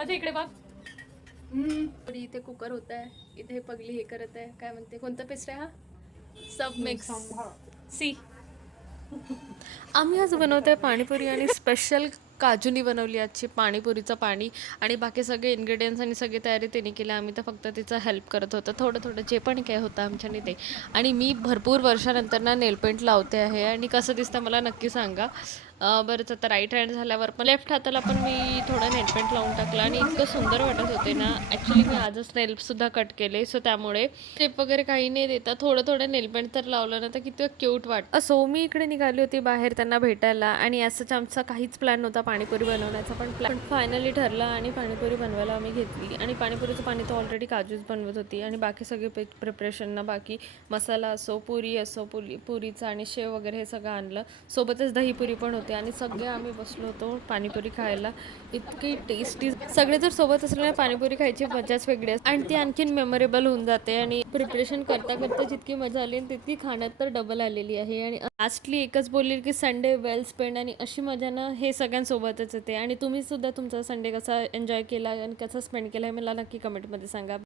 आता इकडे बघ. इथे कुकर होत आहे, इथे पगली हे करत आहे, काय म्हणते, कोणता पेस्ट आहे हा, सब मिक्स सी. आम्ही आज बनवतोय पाणीपुरी आणि स्पेशल काजूनी बनवली आजची पाणीपुरीचं पाणी. आणि बाकी सगळे इन्ग्रेडियंट्स आणि सगळी तयारी त्यांनी केली, आम्ही तर फक्त तिचा हेल्प करत होतो, थोडं थोडं जे पण काय होतं आमच्याने ते. आणि मी भरपूर वर्षानंतर ना नेलपेंट लावते आहे, आणि कसं दिसतं मला नक्की सांगा. बरंच आता राईट हँड झाल्यावर पण लेफ्ट हाताला पण मी थोडं नेलपेंट लावून टाकलं, आणि इतकं सुंदर वाटत होते ना. ॲक्च्युली मी आजच नेल्ससुद्धा कट केले, सो त्यामुळे टिप वगैरे काही नाही देता थोडं थोडं नेलपेंट तर लावलं ना, तर किती क्यूट वाटतं. सो मी इकडे निघाली होती बाहेर त्यांना भेटायला, आणि असंच आमचा काहीच प्लॅन नव्हता पाणीपुरी बनवण्याचा, पण प्लॅन फायनली ठरला आणि पाणीपुरी बनवायला आम्ही घेतली. आणि पाणीपुरीचं पाणी तर ऑलरेडी काजूच बनवत होती, आणि बाकी सगळे प्रिपरेशन ना, बाकी मसाला असो, पुरी असो, पुरीचं आणि शेव वगैरे हे सगळं आणलं. सोबतच दहीपुरी पण होती, आणि सगळे आम्ही बसलो होतो पाणीपुरी खायला. इतकी टेस्टी, सगळे जर सोबत असल्याने पाणीपुरी खायची मजाच वेगळी असते, आणि ती आणखीन मेमोरेबल होऊन जाते. आणि प्रिपरेशन करता करता जितकी मजा आली तितकी खाण्यात तर डबल आलेली आहे. आणि लास्टली एकच बोलली की संडे वेल स्पेंड, आणि अशी मजा ना हे सगळ्यांसोबतच येते. आणि तुम्ही सुद्धा तुमचा संडे कसा एन्जॉय केला आणि कसा स्पेंड केला हे मला नक्की कमेंटमध्ये सांगा.